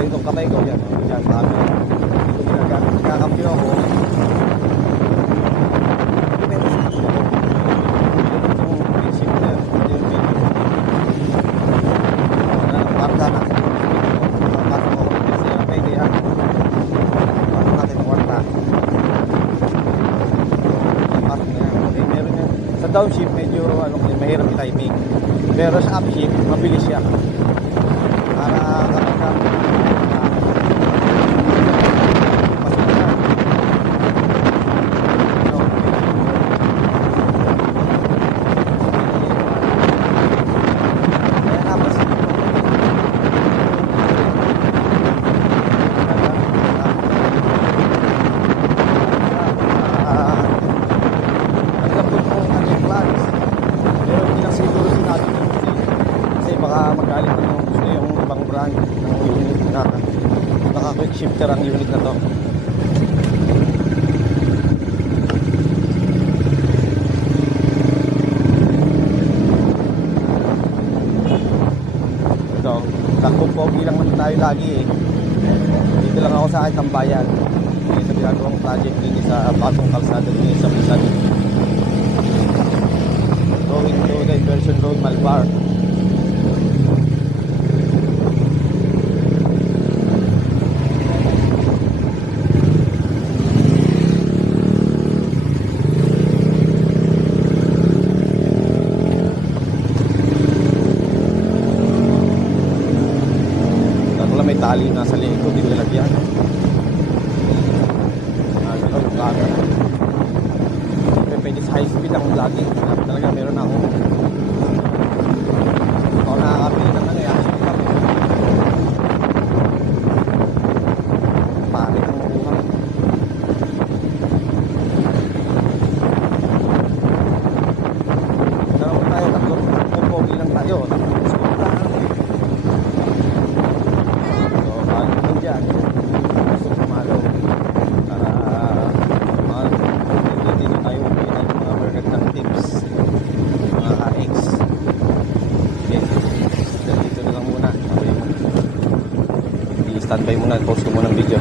ganito ang kamay ko. Yan, yan, kami. Ito ginagamit. Kakambyo ako. Downshift medyo mahirap i-timing, pero sa upshift mabilis siya para kapag magaling na yung gusto yung ibang brand ng unit na naka quick shifter ang unit na to. Ito, takbo-pogi lang naman tayo lagi eh. Dito lang ako sa aking tambayan sa ginagawang project din sa bagong kalsada din sa Bisan, going to Diversion Road, Malbar. May tali nasa likod, hindi nilagyan. Ito yung vlogger. Pwede sa high speed akong vlogging. Talaga meron akong ako nakakabili ng ano, actually kami. Pari ang makuha. Naroon tayo, tatlo-pogi lang tayo. Dyan gusto pumalo para dito tayo ng mga magandang tips, mga HX. Okay, dito na lang muna. I-standby muna, post ko muna ng video.